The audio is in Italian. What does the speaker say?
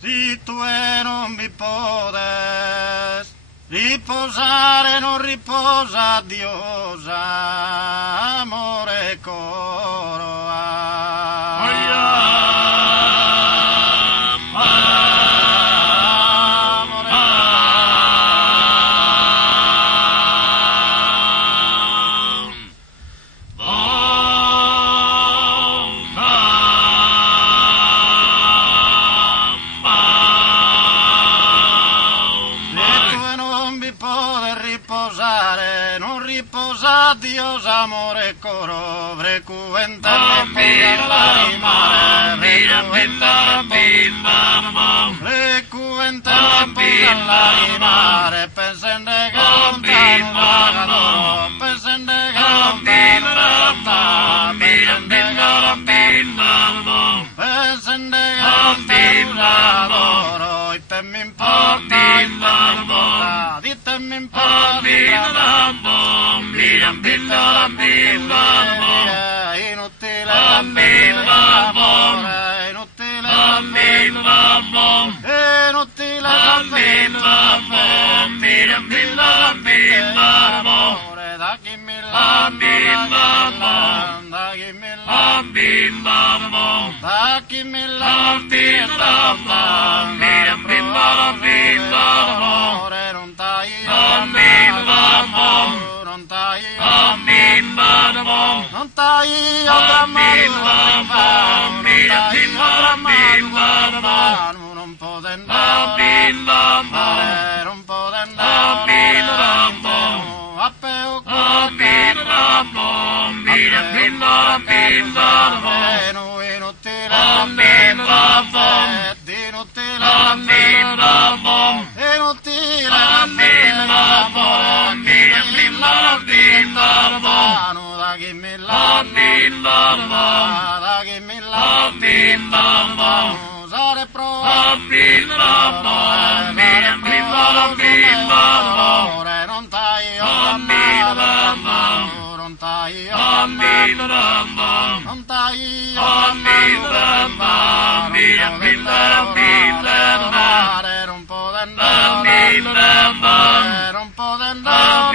Si tu non mi podes riposare, non riposa Diosa, amore coro. Non riposa Diosa, amore coro, frequenta la rimare, pensende cantare, pensende cantare, e te mi importa, ditemi un po' inutile amore, da chi mi amore, non tai non può andare, non può andare, non può andare,